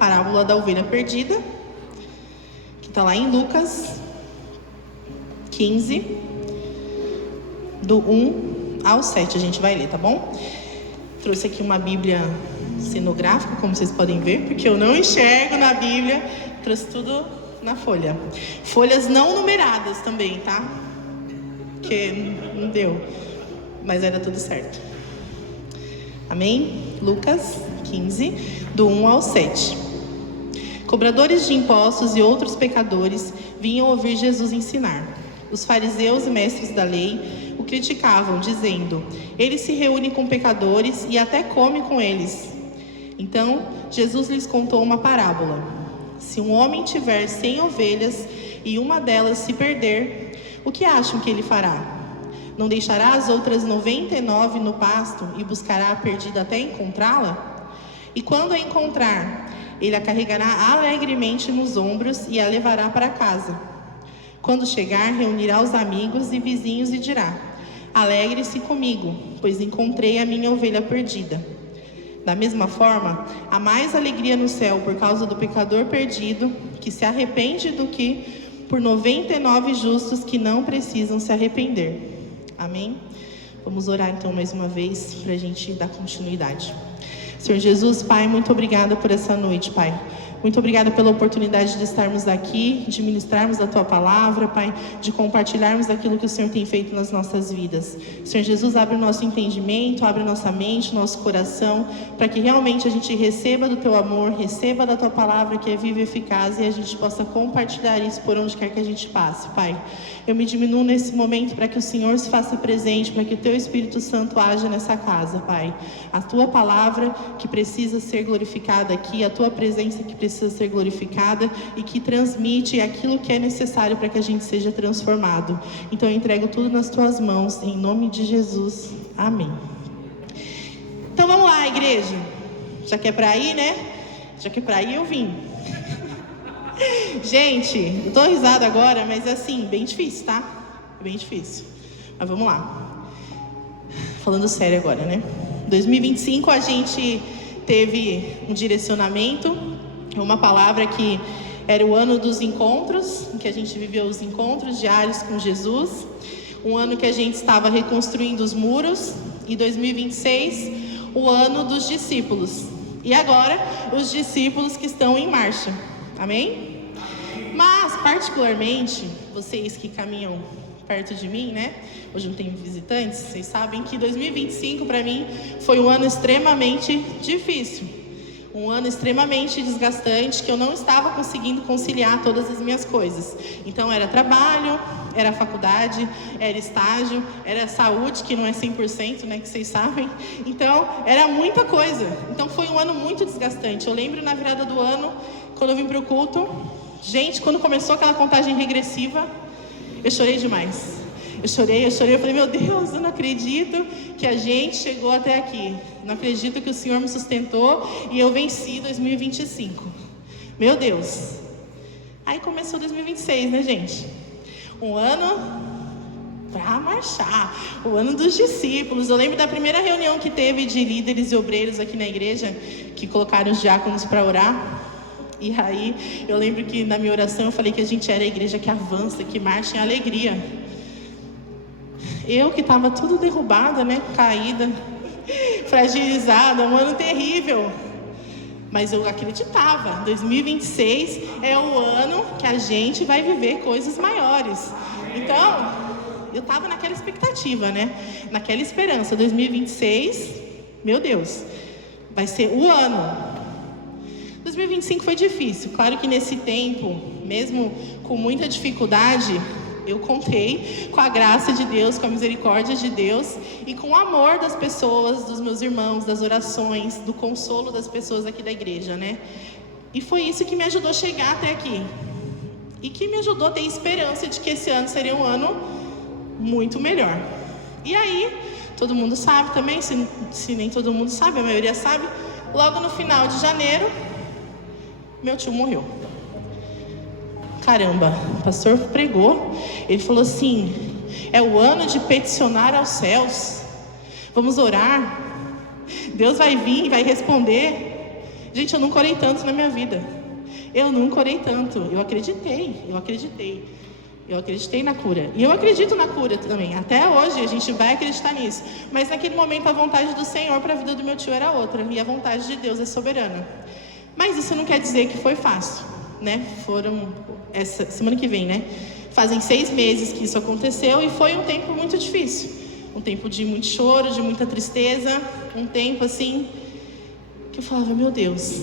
parábola da ovelha perdida, que está lá em Lucas 15, do 1 ao 7, a gente vai ler, tá bom? Trouxe aqui uma Bíblia cenográfica, como vocês podem ver, porque eu não enxergo na Bíblia, trouxe tudo na folha. Folhas não numeradas também, tá? Porque não deu, mas vai dar tudo certo. Amém? Lucas 15, do 1 ao 7. Cobradores de impostos e outros pecadores vinham ouvir Jesus ensinar. Os fariseus e mestres da lei o criticavam, dizendo: ele se reúne com pecadores e até come com eles. Então, Jesus lhes contou uma parábola. Se um homem tiver 100 ovelhas e uma delas se perder, o que acham que ele fará? Não deixará as outras 99 no pasto e buscará a perdida até encontrá-la? E quando a encontrar, ele a carregará alegremente nos ombros e a levará para casa. Quando chegar, reunirá os amigos e vizinhos e dirá: alegre-se comigo, pois encontrei a minha ovelha perdida. Da mesma forma, há mais alegria no céu por causa do pecador perdido, que se arrepende, do que por 99 justos que não precisam se arrepender. Amém? Vamos orar então mais uma vez para a gente dar continuidade. Senhor Jesus, Pai, muito obrigada por essa noite, Pai. Muito obrigada pela oportunidade de estarmos aqui, de ministrarmos a Tua palavra, Pai, de compartilharmos daquilo que o Senhor tem feito nas nossas vidas. Senhor Jesus, abre o nosso entendimento, abre nossa mente, nosso coração, para que realmente a gente receba do Teu amor, receba da Tua palavra que é viva e eficaz, e a gente possa compartilhar isso por onde quer que a gente passe, Pai. Eu me diminuo nesse momento para que o Senhor se faça presente, para que o Teu Espírito Santo haja nessa casa, Pai. A Tua palavra que precisa ser glorificada aqui, a Tua presença que precisa ser glorificada e que transmite aquilo que é necessário para que a gente seja transformado. Então eu entrego tudo nas Tuas mãos, em nome de Jesus. Amém. Então vamos lá, igreja. Já que é para ir, né? Já que é para ir, eu vim. Gente, eu tô risada agora, mas assim, bem difícil, tá? Bem difícil. Mas vamos lá. Falando sério agora, né? 2025 a gente teve um direcionamento, uma palavra que era o ano dos encontros, em que a gente viveu os encontros diários com Jesus. Um ano que a gente estava reconstruindo os muros. E 2026, o ano dos discípulos. E agora, os discípulos que estão em marcha. Amém? Mas, particularmente, vocês que caminham perto de mim, né? Hoje não tenho visitantes, vocês sabem que 2025 para mim foi um ano extremamente difícil. Um ano extremamente desgastante, que eu não estava conseguindo conciliar todas as minhas coisas. Então era trabalho, era faculdade, era estágio, era saúde, que não é 100%, né, que vocês sabem. Então era muita coisa. Então foi um ano muito desgastante. Eu lembro na virada do ano, quando eu vim para o culto, gente, quando começou aquela contagem regressiva, eu chorei demais. Eu chorei, eu falei, meu Deus, eu não acredito que a gente chegou até aqui. Não acredito que o Senhor me sustentou e eu venci 2025. Meu Deus. Aí começou 2026, né, gente? Um ano para marchar, o ano dos discípulos. Eu lembro da primeira reunião que teve de líderes e obreiros aqui na igreja, que colocaram os diáconos para orar. E aí, eu lembro que na minha oração eu falei que a gente era a igreja que avança, que marcha em alegria. Eu que estava tudo derrubada, né? Caída, fragilizada, um ano terrível. Mas eu acreditava, 2026 é o ano que a gente vai viver coisas maiores. Então, eu estava naquela expectativa, né? Naquela esperança, 2026, meu Deus, vai ser o ano. 2025 foi difícil. Claro que nesse tempo, mesmo com muita dificuldade, eu contei com a graça de Deus, com a misericórdia de Deus e com o amor das pessoas, dos meus irmãos, das orações, do consolo das pessoas aqui da igreja, né? E foi isso que me ajudou a chegar até aqui. E que me ajudou a ter esperança de que esse ano seria um ano muito melhor. E aí, todo mundo sabe também, se nem todo mundo sabe, a maioria sabe, logo no final de janeiro, meu tio morreu. Caramba, o pastor pregou, ele falou assim, é o ano de peticionar aos céus, vamos orar, Deus vai vir e vai responder. Gente, eu nunca orei tanto na minha vida. Eu nunca orei tanto. Eu acreditei na cura. E eu acredito na cura também. Até hoje a gente vai acreditar nisso. Mas naquele momento a vontade do Senhor para a vida do meu tio era outra. E a vontade de Deus é soberana. Mas isso não quer dizer que foi fácil, né? Essa semana que vem, né? Fazem 6 meses que isso aconteceu e foi um tempo muito difícil. Um tempo de muito choro, de muita tristeza. Um tempo assim que eu falava, meu Deus,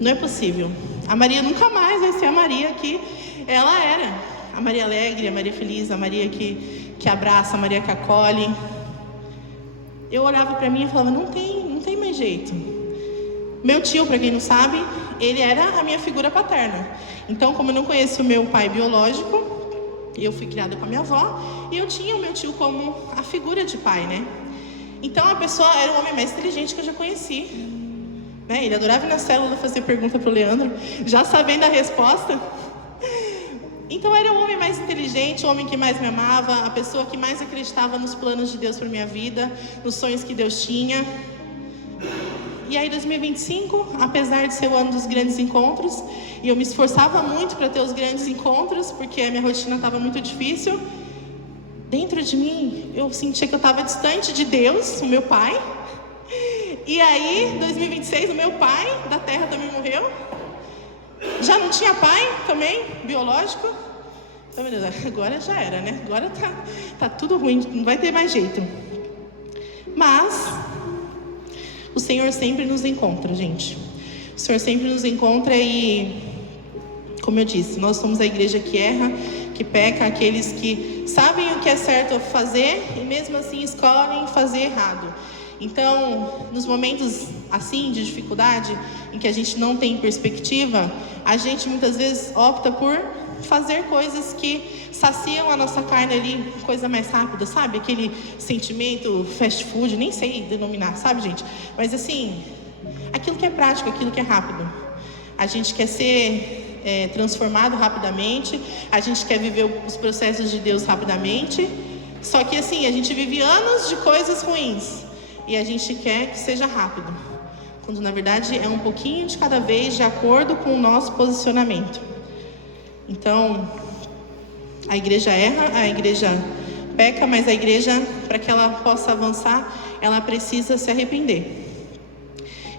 não é possível. A Maria nunca mais vai ser a Maria que ela era. A Maria alegre, a Maria feliz, a Maria que abraça, a Maria que acolhe. Eu olhava para mim e falava, não tem mais jeito. Meu tio, para quem não sabe, ele era a minha figura paterna. Então, como eu não conheço o meu pai biológico, eu fui criada com a minha avó, e eu tinha o meu tio como a figura de pai, né? Então, a pessoa era o homem mais inteligente que eu já conheci. Né? Ele adorava ir na célula fazer pergunta pro Leandro, já sabendo a resposta. Então era o homem mais inteligente, o homem que mais me amava, a pessoa que mais acreditava nos planos de Deus para minha vida, nos sonhos que Deus tinha. E aí 2025, apesar de ser o ano dos grandes encontros, e eu me esforçava muito para ter os grandes encontros, porque a minha rotina estava muito difícil, dentro de mim eu sentia que eu estava distante de Deus, o meu pai. E aí 2026 o meu pai da terra também morreu. Já não tinha pai também, biológico. Então, meu Deus, agora já era, né? Agora tá tudo ruim, não vai ter mais jeito. Mas o Senhor sempre nos encontra, gente. O Senhor sempre nos encontra e, como eu disse, nós somos a igreja que erra, que peca, aqueles que sabem o que é certo fazer e mesmo assim escolhem fazer errado. Então, nos momentos assim de dificuldade, em que a gente não tem perspectiva, a gente muitas vezes opta por fazer coisas que saciam a nossa carne ali, coisa mais rápida, sabe? Aquele sentimento fast food, nem sei denominar, sabe, gente? Mas assim, aquilo que é prático, aquilo que é rápido. A gente quer ser transformado rapidamente, a gente quer viver os processos de Deus rapidamente, só que assim, a gente vive anos de coisas ruins. E a gente quer que seja rápido, quando na verdade é um pouquinho de cada vez, de acordo com o nosso posicionamento. Então, a igreja erra, a igreja peca, mas a igreja, para que ela possa avançar, ela precisa se arrepender.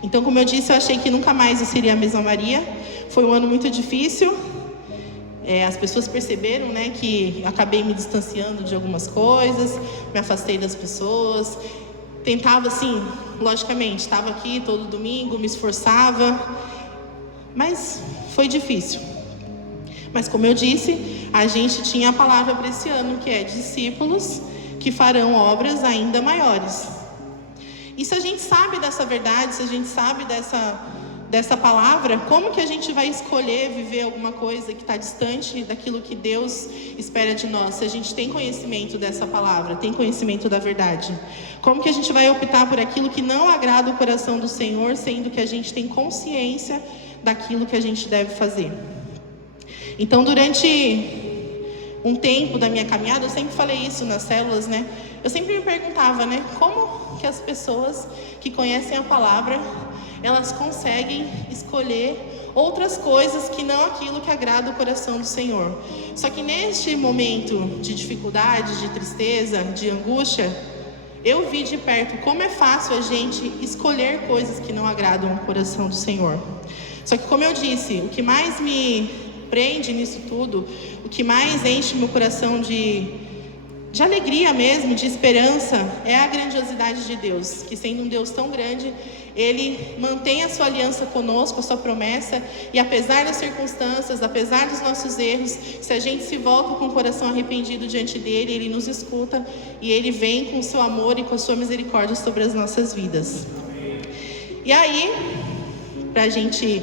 Então, como eu disse, eu achei que nunca mais eu seria a mesma Maria. Foi um ano muito difícil. As pessoas perceberam, né, que acabei me distanciando de algumas coisas, me afastei das pessoas. Tentava assim, logicamente, estava aqui todo domingo, me esforçava, mas foi difícil. Mas como eu disse, a gente tinha a palavra para esse ano, que é discípulos que farão obras ainda maiores. E se a gente sabe dessa verdade, se a gente sabe dessa palavra, como que a gente vai escolher viver alguma coisa que está distante daquilo que Deus espera de nós? Se a gente tem conhecimento dessa palavra, tem conhecimento da verdade, como que a gente vai optar por aquilo que não agrada o coração do Senhor, sendo que a gente tem consciência daquilo que a gente deve fazer? Então, durante um tempo da minha caminhada, eu sempre falei isso nas células, né? Eu sempre me perguntava, né? Como que as pessoas que conhecem a palavra, elas conseguem escolher outras coisas que não aquilo que agrada o coração do Senhor. Só que neste momento de dificuldade, de tristeza, de angústia, eu vi de perto como é fácil a gente escolher coisas que não agradam o coração do Senhor. Só que, como eu disse, o que mais me prende nisso tudo, o que mais enche meu coração de alegria mesmo, de esperança, é a grandiosidade de Deus, que sendo um Deus tão grande, Ele mantém a sua aliança conosco, a sua promessa, e apesar das circunstâncias, apesar dos nossos erros, se a gente se volta com o coração arrependido diante dEle, Ele nos escuta, e Ele vem com o seu amor e com a sua misericórdia sobre as nossas vidas. E aí, para a gente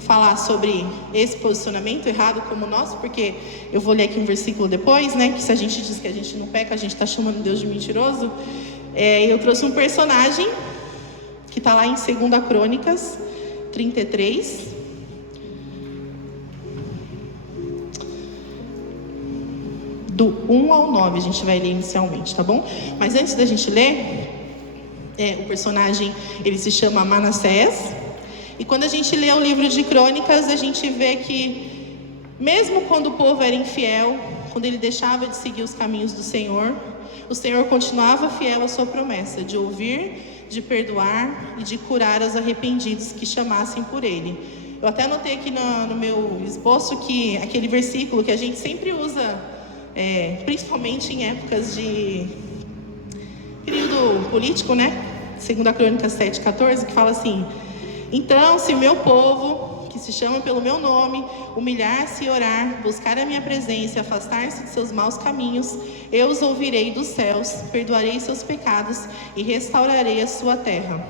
falar sobre esse posicionamento errado como o nosso, porque eu vou ler aqui um versículo depois, né, que se a gente diz que a gente não peca, a gente está chamando Deus de mentiroso. Eu trouxe um personagem que está lá em 2 Crônicas 33, do 1 ao 9, a gente vai ler inicialmente, tá bom? Mas antes da gente ler, o personagem, ele se chama Manassés. E quando a gente lê o livro de Crônicas, a gente vê que, mesmo quando o povo era infiel, quando ele deixava de seguir os caminhos do Senhor, o Senhor continuava fiel à sua promessa de ouvir, de perdoar e de curar os arrependidos que chamassem por Ele. Eu até anotei aqui no meu esboço que aquele versículo que a gente sempre usa, principalmente em épocas de período político, né? 2 Crônicas 7,14, que fala assim: então, se o meu povo, que se chama pelo meu nome, humilhar-se e orar, buscar a minha presença e afastar-se de seus maus caminhos, eu os ouvirei dos céus, perdoarei seus pecados e restaurarei a sua terra.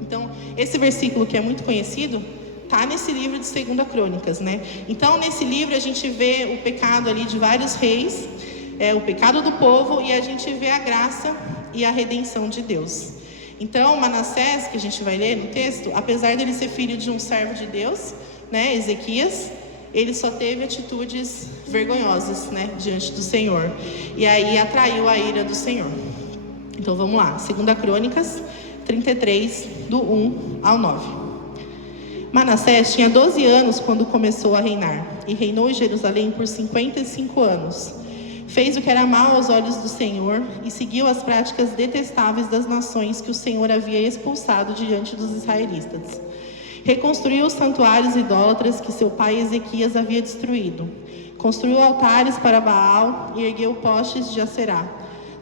Então, esse versículo que é muito conhecido, está nesse livro de 2 Crônicas, né? Então, nesse livro a gente vê o pecado ali de vários reis, o pecado do povo, e a gente vê a graça e a redenção de Deus. Então, Manassés, que a gente vai ler no texto, apesar dele ser filho de um servo de Deus, né, Ezequias, ele só teve atitudes vergonhosas, né, diante do Senhor. E aí atraiu a ira do Senhor. Então vamos lá, 2 Crônicas 33, do 1 ao 9. Manassés tinha 12 anos quando começou a reinar, e reinou em Jerusalém por 55 anos. Fez o que era mal aos olhos do Senhor e seguiu as práticas detestáveis das nações que o Senhor havia expulsado diante dos israelitas. Reconstruiu os santuários idólatras que seu pai Ezequias havia destruído. Construiu altares para Baal e ergueu postes de Acerá.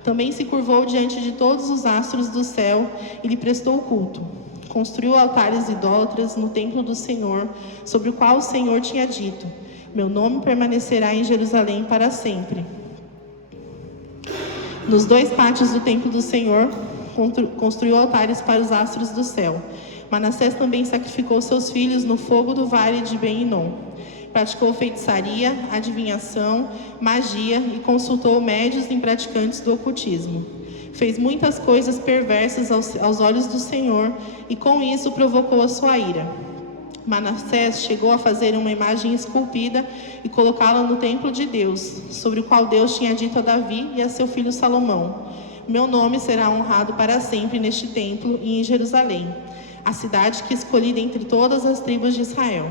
Também se curvou diante de todos os astros do céu e lhe prestou culto. Construiu altares idólatras no templo do Senhor, sobre o qual o Senhor tinha dito: meu nome permanecerá em Jerusalém para sempre. Nos 2 pátios do templo do Senhor, construiu altares para os astros do céu. Manassés também sacrificou seus filhos no fogo do vale de Ben-Hinom. Praticou feitiçaria, adivinhação, magia e consultou médios e praticantes do ocultismo. Fez muitas coisas perversas aos olhos do Senhor e com isso provocou a sua ira. Manassés chegou a fazer uma imagem esculpida e colocá-la no templo de Deus, sobre o qual Deus tinha dito a Davi e a seu filho Salomão: meu nome será honrado para sempre neste templo e em Jerusalém, a cidade que escolhi dentre todas as tribos de Israel.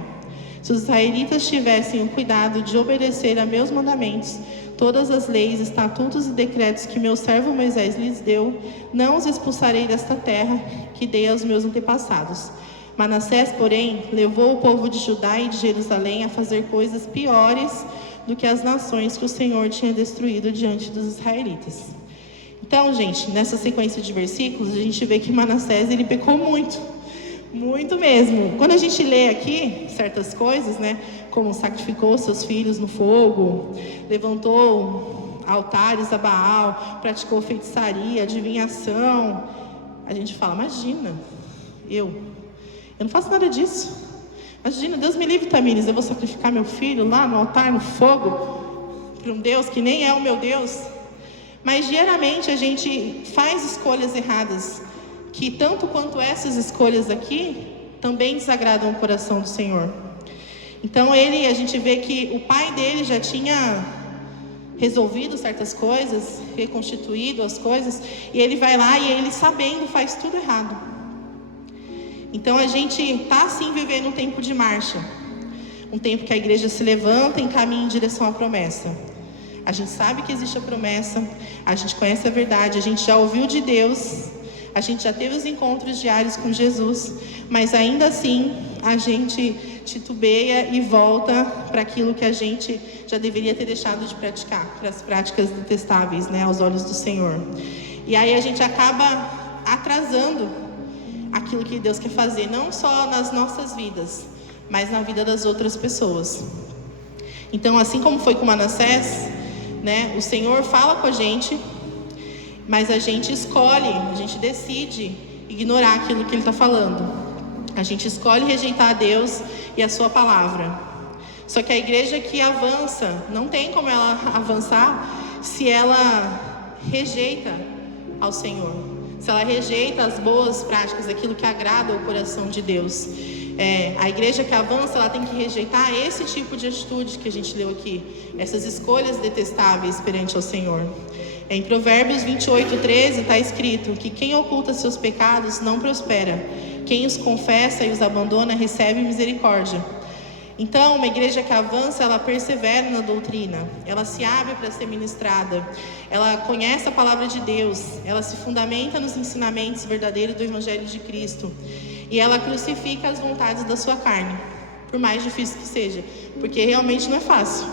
Se os israelitas tivessem o cuidado de obedecer a meus mandamentos, todas as leis, estatutos e decretos que meu servo Moisés lhes deu, não os expulsarei desta terra que dei aos meus antepassados. Manassés, porém, levou o povo de Judá e de Jerusalém a fazer coisas piores do que as nações que o Senhor tinha destruído diante dos israelitas. Então, gente, nessa sequência de versículos, a gente vê que Manassés, ele pecou muito, muito mesmo. Quando a gente lê aqui certas coisas, né, como sacrificou seus filhos no fogo, levantou altares a Baal, praticou feitiçaria, adivinhação, a gente fala: imagina, eu não faço nada disso. Imagina, Deus me livre, Tamires, eu vou sacrificar meu filho lá no altar, no fogo, para um Deus que nem é o meu Deus. Mas diariamente a gente faz escolhas erradas, que tanto quanto essas escolhas aqui, também desagradam o coração do Senhor. Então a gente vê que o pai dele já tinha resolvido certas coisas, reconstituído as coisas, e ele vai lá e ele, sabendo, faz tudo errado. Então a gente está sim vivendo um tempo de marcha, um tempo que a igreja se levanta e caminha em direção à promessa. A gente sabe que existe a promessa, a gente conhece a verdade, a gente já ouviu de Deus, a gente já teve os encontros diários com Jesus, mas ainda assim a gente titubeia e volta para aquilo que a gente já deveria ter deixado de praticar, para as práticas detestáveis, né, aos olhos do Senhor. E aí a gente acaba atrasando aquilo que Deus quer fazer, não só nas nossas vidas, mas na vida das outras pessoas. Então, assim como foi com Manassés, né, o Senhor fala com a gente, mas a gente escolhe, a gente decide ignorar aquilo que Ele está falando. A gente escolhe rejeitar a Deus e a sua palavra. Só que a igreja que avança, não tem como ela avançar se ela rejeita ao Senhor, se ela rejeita as boas práticas, aquilo que agrada o coração de Deus. A igreja que avança, ela tem que rejeitar esse tipo de atitude que a gente leu aqui, essas escolhas detestáveis perante ao Senhor. Em Provérbios 28:13 está escrito que quem oculta seus pecados não prospera, Quem os confessa e os abandona recebe misericórdia. Então, uma igreja que avança, ela persevera na doutrina, ela se abre para ser ministrada, ela conhece a palavra de Deus, ela se fundamenta nos ensinamentos verdadeiros do Evangelho de Cristo e ela crucifica as vontades da sua carne, por mais difícil que seja, porque realmente não é fácil,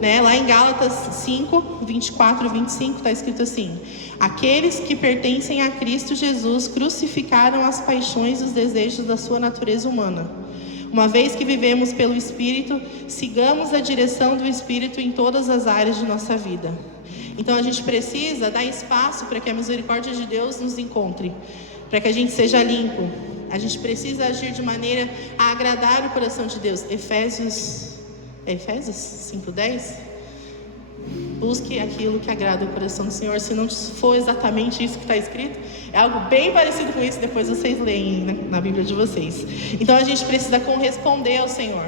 né? Lá em Gálatas 5, 24 e 25 está escrito assim: aqueles que pertencem a Cristo Jesus crucificaram as paixões e os desejos da sua natureza humana. Uma vez que vivemos pelo Espírito, sigamos a direção do Espírito em todas as áreas de nossa vida. Então a gente precisa dar espaço para que a misericórdia de Deus nos encontre, para que a gente seja limpo. A gente precisa agir de maneira a agradar o coração de Deus. Efésios 5:10. Busque aquilo que agrada o coração do Senhor. Se não for exatamente isso que está escrito, é algo bem parecido com isso, depois vocês leem na Bíblia de vocês. Então a gente precisa corresponder ao Senhor,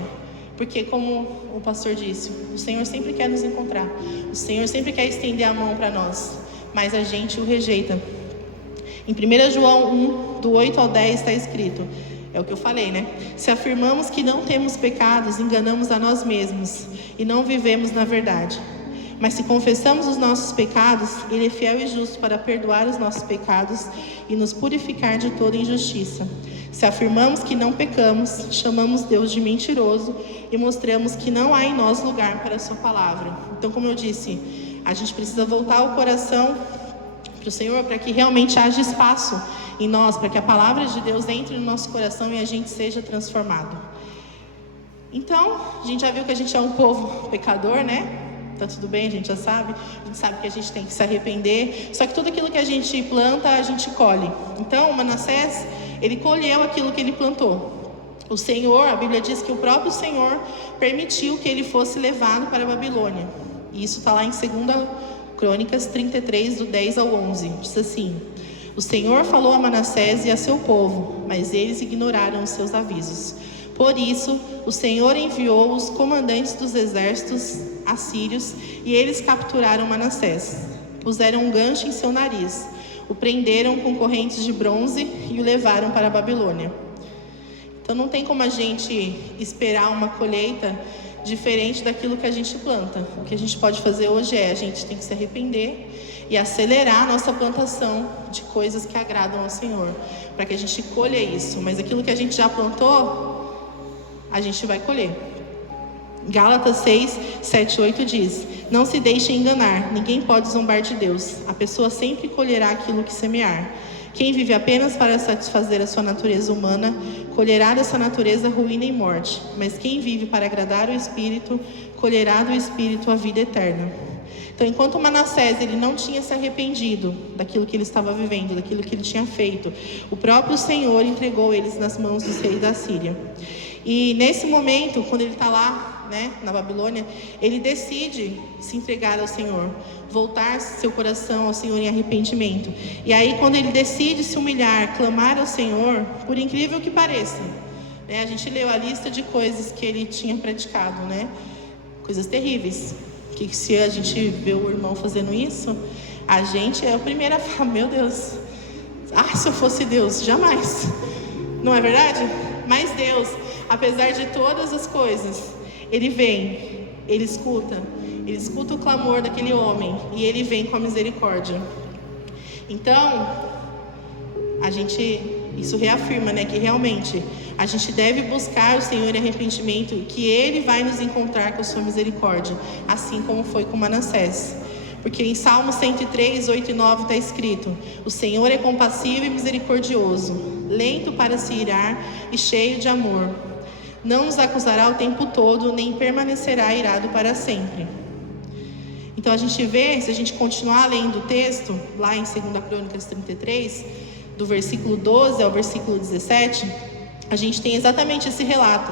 porque como o pastor disse, o Senhor sempre quer nos encontrar, o Senhor sempre quer estender a mão para nós, mas a gente o rejeita. Em 1 João 1, do 8 ao 10 está escrito, é o que eu falei, né? Se afirmamos que não temos pecados, enganamos a nós mesmos e não vivemos na verdade. Mas se confessamos os nossos pecados, Ele é fiel e justo para perdoar os nossos pecados e nos purificar de toda injustiça. Se afirmamos que não pecamos, chamamos Deus de mentiroso e mostramos que não há em nós lugar para a sua palavra. Então, como eu disse, a gente precisa voltar o coração para o Senhor, para que realmente haja espaço em nós, para que a palavra de Deus entre no nosso coração e a gente seja transformado. Então, a gente já viu que a gente é um povo pecador, né? Tá tudo bem, a gente já sabe. A gente sabe que a gente tem que se arrepender. Só que tudo aquilo que a gente planta, a gente colhe. Então, Manassés, ele colheu aquilo que ele plantou. O Senhor, a Bíblia diz que o próprio Senhor permitiu que ele fosse levado para a Babilônia. E isso está lá em 2 Crônicas 33, do 10 ao 11. Diz assim: o Senhor falou a Manassés e a seu povo, mas eles ignoraram os seus avisos. Por isso, o Senhor enviou os comandantes dos exércitos assírios e eles capturaram Manassés. Puseram um gancho em seu nariz, o prenderam com correntes de bronze e o levaram para a Babilônia. Então não tem como a gente esperar uma colheita diferente daquilo que a gente planta. O que a gente pode fazer hoje a gente tem que se arrepender e acelerar a nossa plantação de coisas que agradam ao Senhor, para que a gente colha isso. Mas aquilo que a gente já plantou, a gente vai colher. Gálatas 6, 7, 8 diz: não se deixe enganar, ninguém pode zombar de Deus. A pessoa sempre colherá aquilo que semear. Quem vive apenas para satisfazer a sua natureza humana, colherá dessa natureza ruína e morte. Mas quem vive para agradar o Espírito, colherá do Espírito a vida eterna. Então, enquanto Manassés ele não tinha se arrependido daquilo que ele estava vivendo, daquilo que ele tinha feito, o próprio Senhor entregou eles nas mãos dos reis da Síria. E nesse momento, quando ele está lá, né, na Babilônia, ele decide se entregar ao Senhor, voltar seu coração ao Senhor em arrependimento. E aí, quando ele decide se humilhar, clamar ao Senhor, por incrível que pareça, né, a gente leu a lista de coisas que ele tinha praticado, né, coisas terríveis, que se a gente vê o irmão fazendo isso, a gente é o primeiro a falar: meu Deus, se eu fosse Deus, jamais. Não é verdade? Mas Deus, apesar de todas as coisas, Ele vem, Ele escuta o clamor daquele homem e Ele vem com a misericórdia. Então, isso reafirma, né, que realmente a gente deve buscar o Senhor em arrependimento, que Ele vai nos encontrar com a sua misericórdia, assim como foi com Manassés. Porque em Salmo 103, 8 e 9 está escrito: o Senhor é compassivo e misericordioso, lento para se irar e cheio de amor. Não nos acusará o tempo todo, nem permanecerá irado para sempre. Então a gente vê, se a gente continuar lendo o texto, lá em 2 Crônicas 33, do versículo 12 ao versículo 17, a gente tem exatamente esse relato.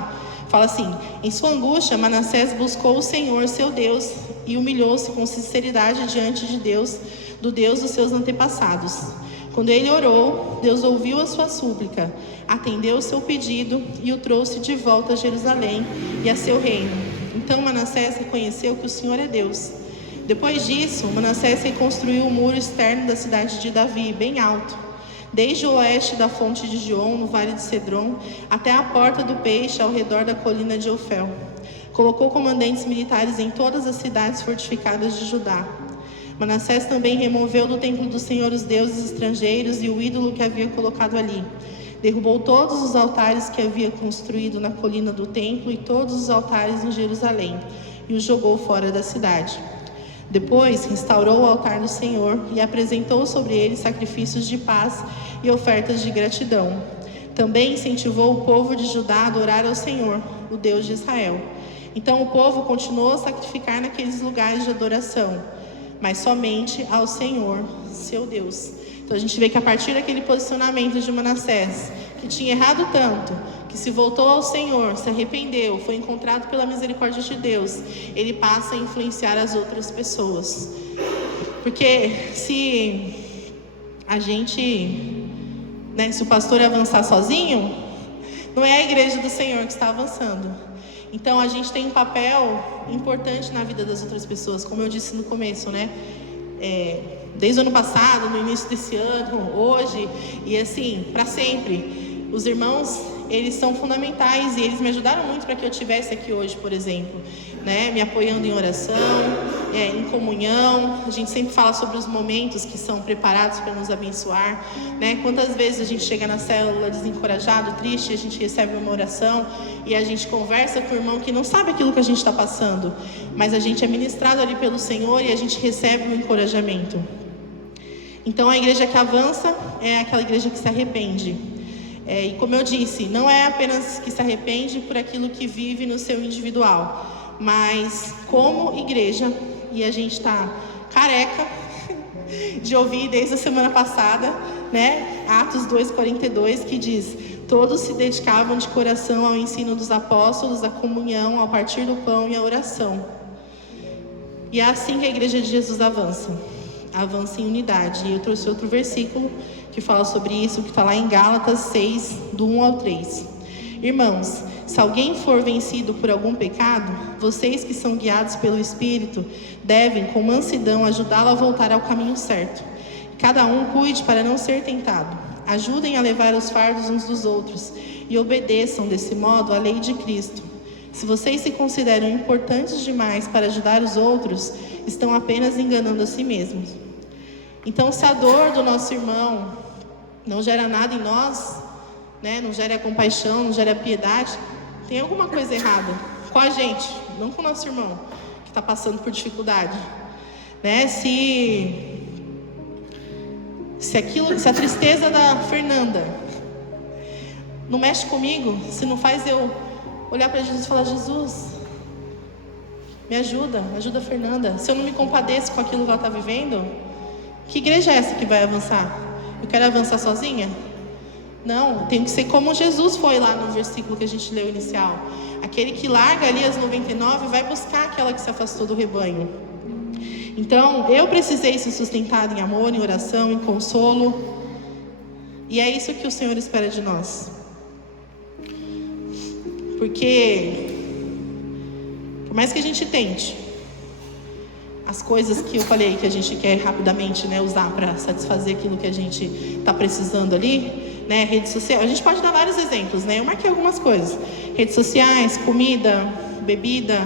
Fala assim: em sua angústia, Manassés buscou o Senhor, seu Deus, e humilhou-se com sinceridade diante de Deus, do Deus dos seus antepassados. Quando ele orou, Deus ouviu a sua súplica, atendeu o seu pedido e o trouxe de volta a Jerusalém e a seu reino. Então Manassés reconheceu que o Senhor é Deus. Depois disso, Manassés reconstruiu o muro externo da cidade de Davi, bem alto. desde o oeste da fonte de Gion, no vale de Cedron, até a porta do peixe, ao redor da colina de Ofel. Colocou comandantes militares em todas as cidades fortificadas de Judá. Manassés também removeu do templo do Senhor os deuses estrangeiros e o ídolo que havia colocado ali. Derrubou todos os altares que havia construído na colina do templo e todos os altares em Jerusalém, e os jogou fora da cidade. Depois restaurou o altar do Senhor e apresentou sobre ele sacrifícios de paz e ofertas de gratidão. Também incentivou o povo de Judá a adorar ao Senhor, o Deus de Israel. Então o povo continuou a sacrificar naqueles lugares de adoração, mas somente ao Senhor, seu Deus. Então a gente vê que a partir daquele posicionamento de Manassés, que tinha errado tanto, que se voltou ao Senhor, se arrependeu, foi encontrado pela misericórdia de Deus, ele passa a influenciar as outras pessoas. Porque se a gente, se o pastor avançar sozinho, não é a igreja do Senhor que está avançando. Então a gente tem um papel importante na vida das outras pessoas, como eu disse no começo, desde o ano passado, no início desse ano, hoje, e assim, para sempre. Os irmãos, eles são fundamentais e eles me ajudaram muito para que eu estivesse aqui hoje, por exemplo, me apoiando em oração, em comunhão. A gente sempre fala sobre os momentos que são preparados para nos abençoar, Quantas vezes a gente chega na célula desencorajado, triste, a gente recebe uma oração e a gente conversa com o irmão que não sabe aquilo que a gente está passando, mas a gente é ministrado ali pelo Senhor e a gente recebe um encorajamento. Então a igreja que avança é aquela igreja que se arrepende. E como eu disse, não é apenas que se arrepende por aquilo que vive no seu individual, mas como igreja, e a gente está careca de ouvir desde a semana passada, Atos 2:42, que diz: todos se dedicavam de coração ao ensino dos apóstolos, à comunhão, ao partir do pão e à oração. E é assim que a igreja de Jesus avança em unidade. E eu trouxe outro versículo que fala sobre isso, que está lá em Gálatas 6, do 1 ao 3. Irmãos, se alguém for vencido por algum pecado, vocês que são guiados pelo Espírito, devem, com mansidão, ajudá-lo a voltar ao caminho certo. Cada um cuide para não ser tentado. Ajudem a levar os fardos uns dos outros e obedeçam, desse modo, à lei de Cristo. Se vocês se consideram importantes demais para ajudar os outros, estão apenas enganando a si mesmos. Então, se a dor do nosso irmão não gera nada em nós, não gera compaixão, não gera piedade, tem alguma coisa errada com a gente, não com o nosso irmão que está passando por dificuldade. Se a tristeza da Fernanda não mexe comigo, se não faz eu olhar para Jesus e falar: Jesus, me ajuda a Fernanda. Se eu não me compadeço com aquilo que ela está vivendo, que igreja é essa que vai avançar? Eu quero avançar sozinha? Não, tem que ser como Jesus foi lá no versículo que a gente leu inicial. Aquele que larga ali as 99 vai buscar aquela que se afastou do rebanho. Então, eu precisei ser sustentada em amor, em oração, em consolo. E é isso que o Senhor espera de nós. Porque, por mais que a gente tente, as coisas que eu falei que a gente quer rapidamente usar para satisfazer aquilo que a gente está precisando ali, rede social, a gente pode dar vários exemplos, eu marquei algumas coisas: redes sociais, comida, bebida,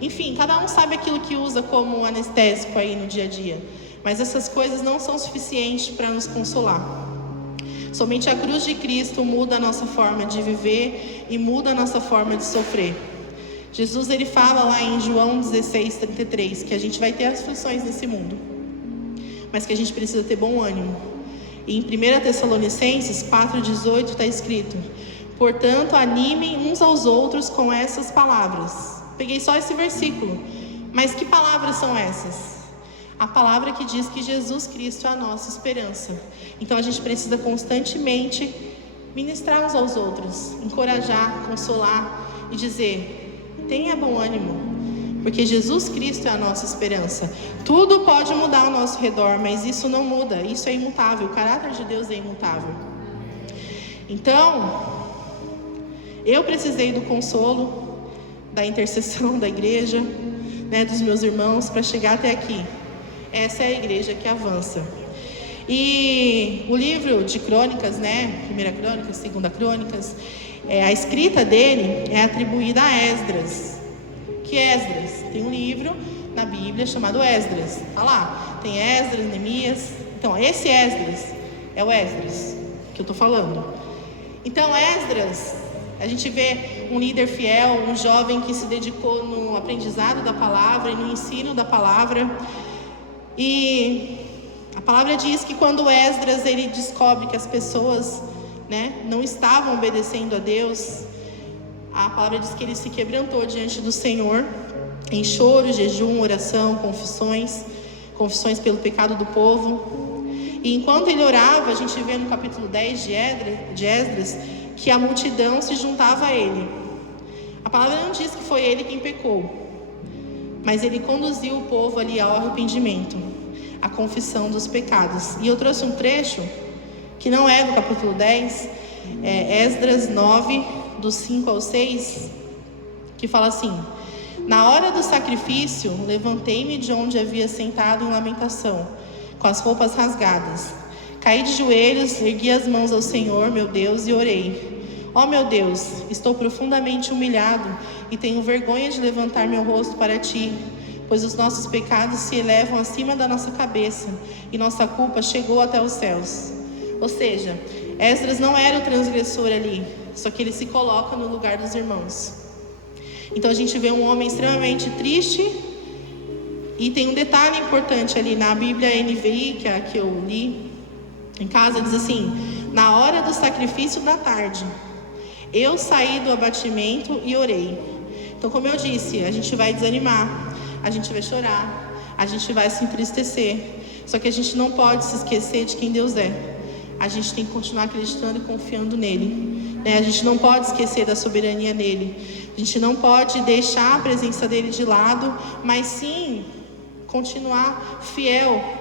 enfim, cada um sabe aquilo que usa como anestésico aí no dia a dia, mas essas coisas não são suficientes para nos consolar. Somente a cruz de Cristo muda a nossa forma de viver e muda a nossa forma de sofrer. Jesus, ele fala lá em João 16:33, que a gente vai ter aflições nesse mundo, mas que a gente precisa ter bom ânimo. E em 1 Tessalonicenses 4:18 está escrito: portanto, animem uns aos outros com essas palavras. Peguei só esse versículo, mas que palavras são essas? A palavra que diz que Jesus Cristo é a nossa esperança. Então a gente precisa constantemente ministrar uns aos outros, encorajar, consolar e dizer: tenha bom ânimo, porque Jesus Cristo é a nossa esperança. Tudo pode mudar ao nosso redor, mas isso não muda, isso é imutável, o caráter de Deus é imutável. Então, eu precisei do consolo, da intercessão da igreja, dos meus irmãos, para chegar até aqui. Essa é a igreja que avança. E o livro de Crônicas, né, Primeira Crônicas, Segunda Crônicas, a escrita dele é atribuída a Esdras. Que Esdras? Tem um livro na Bíblia chamado Esdras. Tá lá, tem Esdras, Neemias. Então, esse Esdras é o Esdras que eu estou falando. Então, Esdras, a gente vê um líder fiel, um jovem que se dedicou no aprendizado da palavra e no ensino da palavra. E a palavra diz que quando Esdras ele descobre que as pessoas, né, não estavam obedecendo a Deus, a palavra diz que ele se quebrantou diante do Senhor em choro, jejum, oração, confissões pelo pecado do povo. E enquanto ele orava, a gente vê no capítulo 10 de Esdras que a multidão se juntava a ele. A palavra não diz que foi ele quem pecou, mas ele conduziu o povo ali ao arrependimento, à confissão dos pecados. E eu trouxe um trecho que não é do capítulo 10, é Esdras 9, dos 5 ao 6, que fala assim: na hora do sacrifício, levantei-me de onde havia sentado em lamentação, com as roupas rasgadas. Caí de joelhos, ergui as mãos ao Senhor, meu Deus, e orei. Ó meu Deus, estou profundamente humilhado e tenho vergonha de levantar meu rosto para ti, pois os nossos pecados se elevam acima da nossa cabeça e nossa culpa chegou até os céus. Ou seja, Esdras não era o transgressor ali, só que ele se coloca no lugar dos irmãos. Então a gente vê um homem extremamente triste. E tem um detalhe importante ali na Bíblia NVI, que é a que eu li em casa, diz assim: na hora do sacrifício da tarde, eu saí do abatimento e orei. Então, como eu disse, a gente vai desanimar, a gente vai chorar, a gente vai se entristecer. Só que a gente não pode se esquecer de quem Deus é. A gente tem que continuar acreditando e confiando nele, né? A gente não pode esquecer da soberania nele. A gente não pode deixar a presença dele de lado, mas sim continuar fiel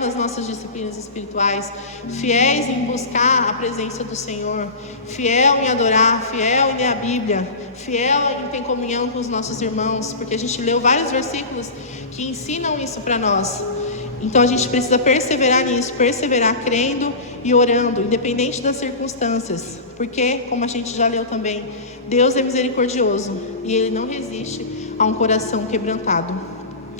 nas nossas disciplinas espirituais, fiéis em buscar a presença do Senhor, fiel em adorar, fiel em ler a Bíblia, fiel em ter comunhão com os nossos irmãos, porque a gente leu vários versículos que ensinam isso para nós. Então a gente precisa perseverar nisso, perseverar crendo e orando, independente das circunstâncias, porque, como a gente já leu também, Deus é misericordioso e Ele não resiste a um coração quebrantado.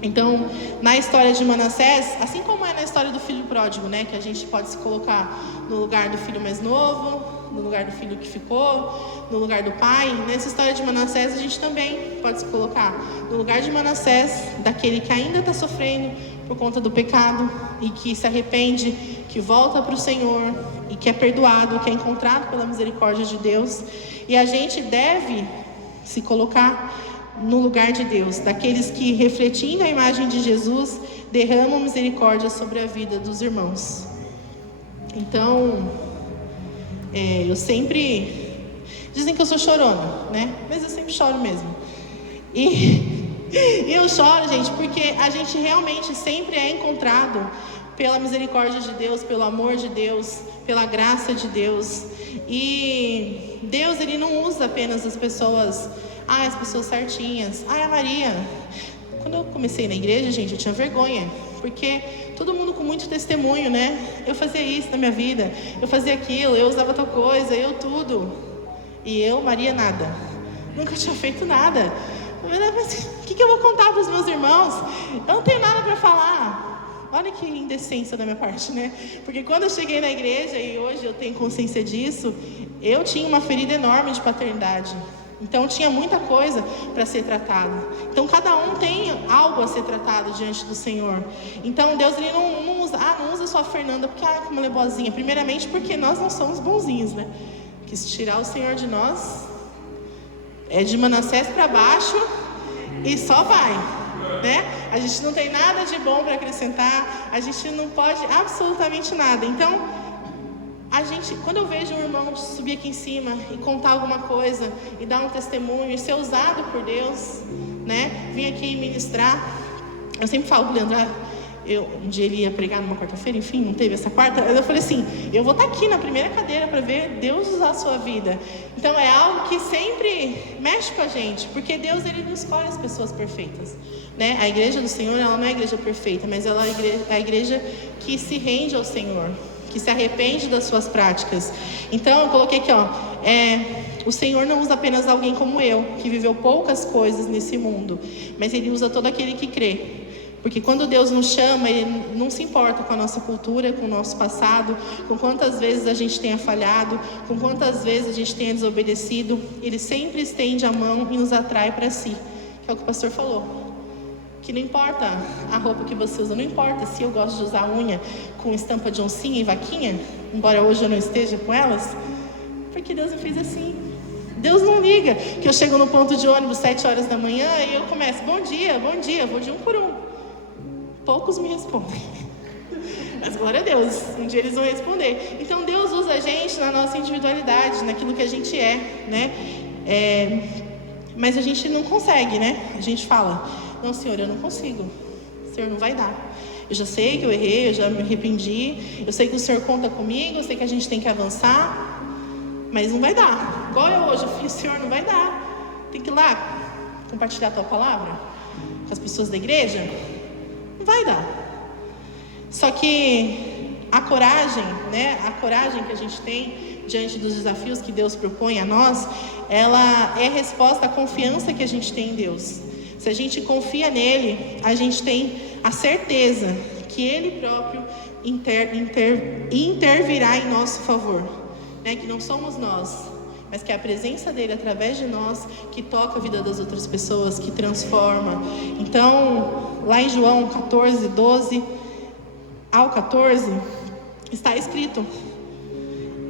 Então, na história de Manassés, assim como é na história do filho pródigo, né, que a gente pode se colocar no lugar do filho mais novo, no lugar do filho que ficou, no lugar do pai, nessa história de Manassés a gente também pode se colocar no lugar de Manassés, daquele que ainda está sofrendo por conta do pecado e que se arrepende, que volta para o Senhor e que é perdoado, que é encontrado pela misericórdia de Deus. E a gente deve se colocar no lugar de Deus, daqueles que, refletindo a imagem de Jesus, derramam misericórdia sobre a vida dos irmãos. Então, eu sempre... Dizem que eu sou chorona, né? Mas eu sempre choro mesmo. E eu choro, gente, porque a gente realmente sempre é encontrado pela misericórdia de Deus, pelo amor de Deus, pela graça de Deus. E Deus, Ele não usa apenas as pessoas certinhas. A Maria, quando eu comecei na igreja, gente, eu tinha vergonha, porque todo mundo com muito testemunho, né? Eu fazia isso na minha vida, eu fazia aquilo, eu usava tal coisa, eu tudo. E eu, Maria, nada. Nunca tinha feito nada. Mas o que eu vou contar para os meus irmãos? Eu não tenho nada para falar. Olha que indecência da minha parte, né? Porque quando eu cheguei na igreja, e hoje eu tenho consciência disso, eu tinha uma ferida enorme de paternidade. Então tinha muita coisa para ser tratada. Então cada um tem algo a ser tratado diante do Senhor. Então Deus, Ele não usa só a Fernanda porque como ela é boazinha. Primeiramente porque nós não somos bonzinhos, né? Que se tirar o Senhor de nós, é de Manassés para baixo e só vai, né? A gente não tem nada de bom para acrescentar, a gente não pode absolutamente nada. Então, quando eu vejo um irmão subir aqui em cima e contar alguma coisa e dar um testemunho e ser usado por Deus, né? Vim aqui ministrar. Eu sempre falo, Leandro, Um dia ele ia pregar numa quarta-feira, enfim, não teve essa quarta. Eu falei assim, eu vou estar aqui na primeira cadeira para ver Deus usar a sua vida. Então é algo que sempre mexe com a gente, porque Deus, Ele não escolhe as pessoas perfeitas, né? A igreja do Senhor, ela não é a igreja perfeita, mas ela é a igreja que se rende ao Senhor, que se arrepende das suas práticas. Então eu coloquei aqui, o Senhor não usa apenas alguém como eu, que viveu poucas coisas nesse mundo, mas Ele usa todo aquele que crê. Porque quando Deus nos chama, Ele não se importa com a nossa cultura, com o nosso passado, com quantas vezes a gente tenha falhado, com quantas vezes a gente tenha desobedecido. Ele sempre estende a mão e nos atrai para si, que é o que o pastor falou. Que não importa a roupa que você usa, não importa se eu gosto de usar unha com estampa de oncinha e vaquinha, embora hoje eu não esteja com elas, porque Deus me fez assim. Deus não liga que eu chego no ponto de ônibus 7 horas da manhã e eu começo, bom dia, vou de um por um. Poucos me respondem, mas glória a Deus, um dia eles vão responder. Então Deus usa a gente na nossa individualidade, naquilo que a gente é, né? Mas a gente não consegue, né? A gente fala, não, Senhor, eu não consigo, Senhor, não vai dar. Eu já sei que eu errei, eu já me arrependi, eu sei que o Senhor conta comigo, eu sei que a gente tem que avançar, mas não vai dar. Igual eu hoje, eu falei, Senhor, não vai dar. Tem que ir lá compartilhar a tua palavra com as pessoas da igreja. Não vai dar. Só que a coragem, né? A coragem que a gente tem diante dos desafios que Deus propõe a nós, ela é resposta à confiança que a gente tem em Deus. Se a gente confia nele, a gente tem a certeza que Ele próprio intervirá em nosso favor, né? Que não somos nós, mas que é a presença dele através de nós que toca a vida das outras pessoas, que transforma. Então, lá em João 14, 12 ao 14, está escrito: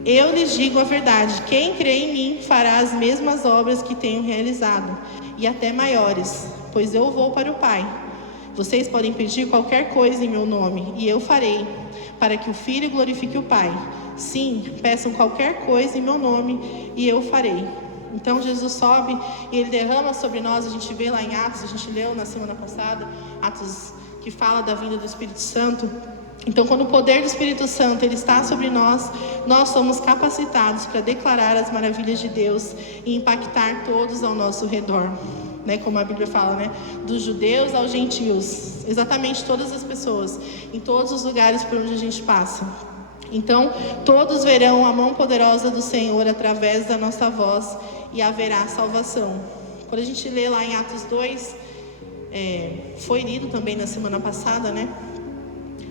eu lhes digo a verdade, quem crê em mim fará as mesmas obras que tenho realizado, e até maiores, pois eu vou para o Pai. Vocês podem pedir qualquer coisa em meu nome, e eu farei, para que o Filho glorifique o Pai. Sim, peçam qualquer coisa em meu nome, e eu farei. Então Jesus sobe e Ele derrama sobre nós. A gente vê lá em Atos, a gente leu na semana passada, Atos que fala da vinda do Espírito Santo. Então, quando o poder do Espírito Santo ele está sobre nós, nós somos capacitados para declarar as maravilhas de Deus e impactar todos ao nosso redor, né? Como a Bíblia fala, né? Dos judeus aos gentios, exatamente todas as pessoas, em todos os lugares por onde a gente passa. Então, todos verão a mão poderosa do Senhor através da nossa voz e haverá salvação. Quando a gente lê lá em Atos 2, foi lido também na semana passada, né?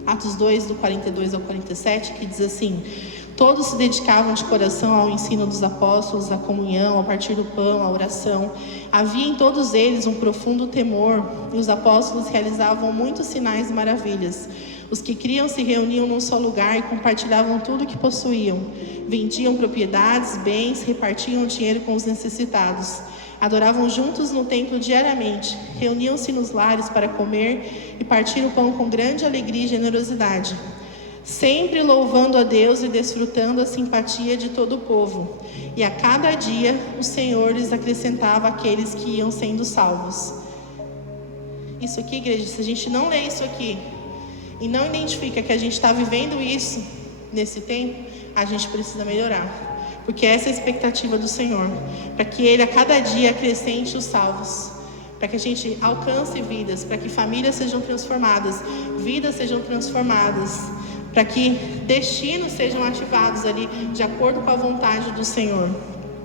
Atos 2, do 42 ao 47, que diz assim: todos se dedicavam de coração ao ensino dos apóstolos, à comunhão, ao partir do pão, à oração. Havia em todos eles um profundo temor, e os apóstolos realizavam muitos sinais e maravilhas. Os que criam se reuniam num só lugar e compartilhavam tudo o que possuíam. Vendiam propriedades, bens, repartiam o dinheiro com os necessitados. Adoravam juntos no templo diariamente, reuniam-se nos lares para comer e partir o pão com grande alegria e generosidade, sempre louvando a Deus e desfrutando a simpatia de todo o povo. E a cada dia o Senhor lhes acrescentava aqueles que iam sendo salvos. Isso aqui, igreja, se a gente não lê isso aqui e não identifica que a gente está vivendo isso nesse tempo, a gente precisa melhorar. Porque essa é a expectativa do Senhor, para que Ele a cada dia acrescente os salvos, para que a gente alcance vidas, para que famílias sejam transformadas, vidas sejam transformadas, para que destinos sejam ativados ali de acordo com a vontade do Senhor.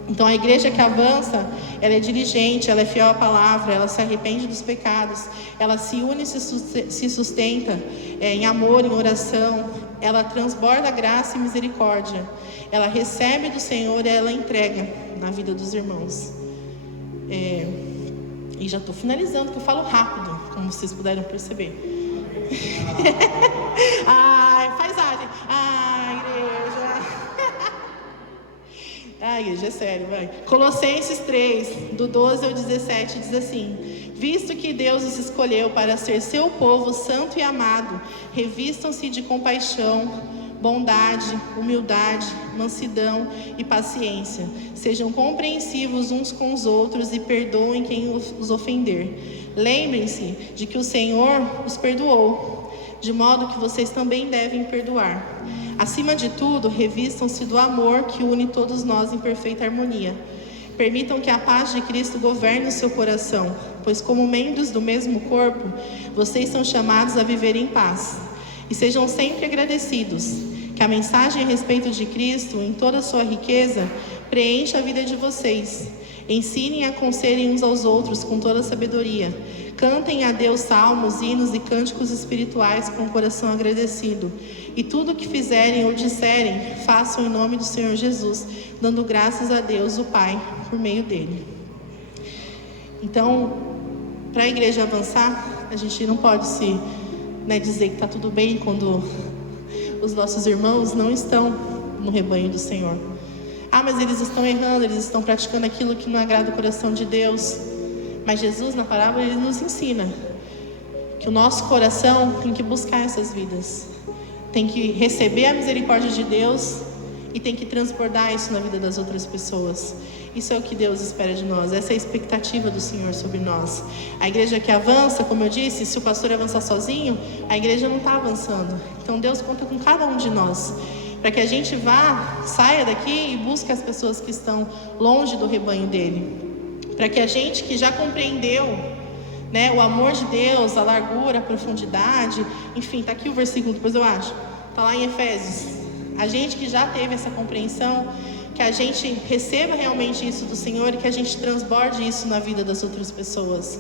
Então a igreja que avança, ela é diligente, ela é fiel à palavra, ela se arrepende dos pecados, ela se une e se sustenta em amor, em oração, ela transborda graça e misericórdia, ela recebe do Senhor e ela entrega na vida dos irmãos. E já estou finalizando, porque eu falo rápido, como vocês puderam perceber. Ai, paisagem. Ai, igreja. Ai, igreja, é sério, vai. Colossenses 3, do 12 ao 17, diz assim: visto que Deus os escolheu para ser seu povo santo e amado, revistam-se de compaixão, bondade, humildade, mansidão e paciência. Sejam compreensivos uns com os outros e perdoem quem os ofender. Lembrem-se de que o Senhor os perdoou. de modo que vocês também devem perdoar. Acima de tudo, revistam-se do amor que une todos nós em perfeita harmonia. Permitam que a paz de Cristo governe o seu coração, pois como membros do mesmo corpo, vocês são chamados a viver em paz. E sejam sempre agradecidos. Que a mensagem a respeito de Cristo, em toda a sua riqueza, preencha a vida de vocês. Ensinem e aconselhem uns aos outros com toda a sabedoria. Cantem a Deus salmos, hinos e cânticos espirituais com o coração agradecido. E tudo o que fizerem ou disserem, façam em nome do Senhor Jesus, dando graças a Deus, o Pai, por meio dele. Então, para a igreja avançar, a gente não pode dizer que está tudo bem quando os nossos irmãos não estão no rebanho do Senhor. Mas eles estão errando, eles estão praticando aquilo que não agrada o coração de Deus. Mas Jesus, na parábola, ele nos ensina que o nosso coração tem que buscar essas vidas, tem que receber a misericórdia de Deus e tem que transbordar isso na vida das outras pessoas. Isso é o que Deus espera de nós, essa é a expectativa do Senhor sobre nós. A igreja que avança, como eu disse, se o pastor avançar sozinho, a igreja não está avançando. Então Deus conta com cada um de nós, para que a gente saia daqui e busque as pessoas que estão longe do rebanho dele. Para que a gente que já compreendeu, o amor de Deus, a largura, a profundidade, enfim, está aqui o versículo, depois eu acho, está lá em Efésios. A gente que já teve essa compreensão, que a gente receba realmente isso do Senhor e que a gente transborde isso na vida das outras pessoas,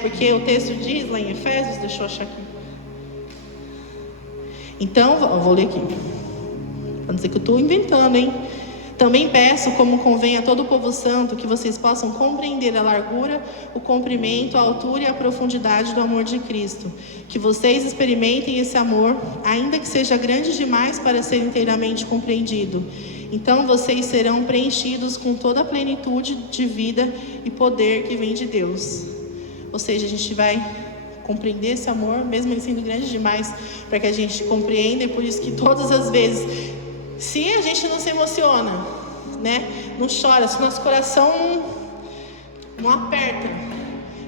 Porque o texto diz lá em Efésios, deixa eu achar aqui. Então, eu vou ler aqui. Para não dizer que eu estou inventando, hein? Também peço, como convém a todo o povo santo, que vocês possam compreender a largura, o comprimento, a altura e a profundidade do amor de Cristo. Que vocês experimentem esse amor, ainda que seja grande demais para ser inteiramente compreendido. Então vocês serão preenchidos com toda a plenitude de vida e poder que vem de Deus. Ou seja, a gente vai compreender esse amor, mesmo ele sendo grande demais, para que a gente compreenda. E por isso que todas as vezes, se a gente não se emociona, não chora, se nosso coração não aperta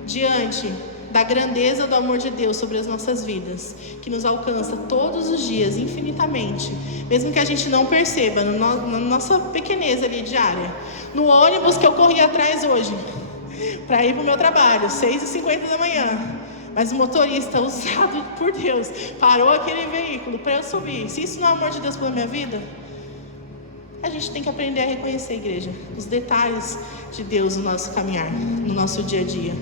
diante da grandeza do amor de Deus sobre as nossas vidas, que nos alcança todos os dias, infinitamente, mesmo que a gente não perceba, na nossa pequenez ali diária, no ônibus que eu corri atrás hoje, para ir para o meu trabalho, 6h50 da manhã, mas o motorista, usado por Deus, parou aquele veículo para eu subir. Se isso não é amor de Deus pela minha vida, a gente tem que aprender a reconhecer, igreja, os detalhes de Deus no nosso caminhar, no nosso dia a dia,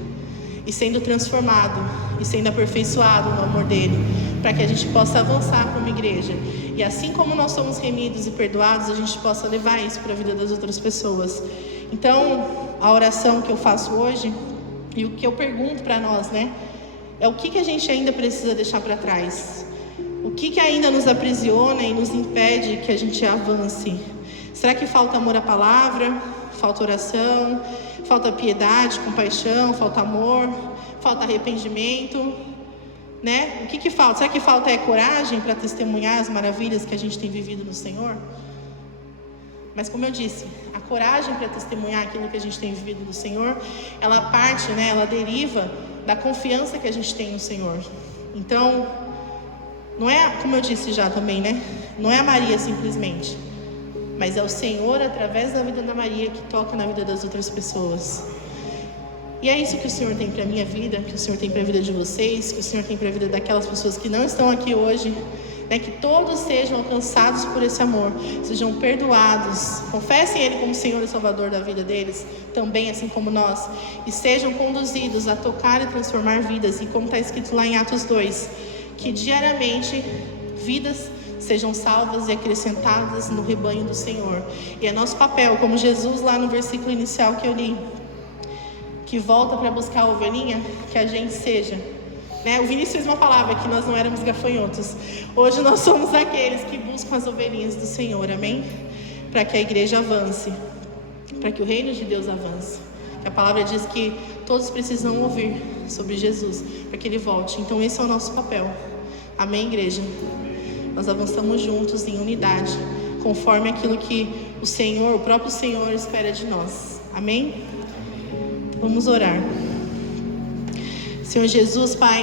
e sendo transformado e sendo aperfeiçoado no amor dele, para que a gente possa avançar como igreja, e assim como nós somos remidos e perdoados, a gente possa levar isso para a vida das outras pessoas. Então, a oração que eu faço hoje, e o que eu pergunto para nós, é o que a gente ainda precisa deixar para trás, o que ainda nos aprisiona e nos impede que a gente avance. Será que falta amor à palavra? Falta oração? Falta piedade, compaixão? Falta amor? Falta arrependimento? O que falta? Será que falta coragem para testemunhar as maravilhas que a gente tem vivido no Senhor? Mas como eu disse, a coragem para testemunhar aquilo que a gente tem vivido do Senhor, ela parte, ela deriva da confiança que a gente tem no Senhor. Então, não é, como eu disse já também, não é a Maria simplesmente, mas é o Senhor através da vida da Maria que toca na vida das outras pessoas. E é isso que o Senhor tem para a minha vida, que o Senhor tem para a vida de vocês, que o Senhor tem para a vida daquelas pessoas que não estão aqui hoje, que todos sejam alcançados por esse amor, sejam perdoados, confessem Ele como Senhor e Salvador da vida deles, também assim como nós, e sejam conduzidos a tocar e transformar vidas, e como está escrito lá em Atos 2, que diariamente vidas sejam salvas e acrescentadas no rebanho do Senhor. E é nosso papel, como Jesus lá no versículo inicial que eu li, que volta para buscar a ovelhinha, que a gente seja, o Vinícius fez uma palavra que nós não éramos gafanhotos. Hoje nós somos aqueles que buscam as ovelhinhas do Senhor, amém? Para que a igreja avance, para que o reino de Deus avance. A palavra diz que todos precisam ouvir sobre Jesus, para que Ele volte. Então esse é o nosso papel, amém, igreja? Nós avançamos juntos em unidade, conforme aquilo que o Senhor, o próprio Senhor espera de nós, amém? Vamos orar. Senhor Jesus, Pai,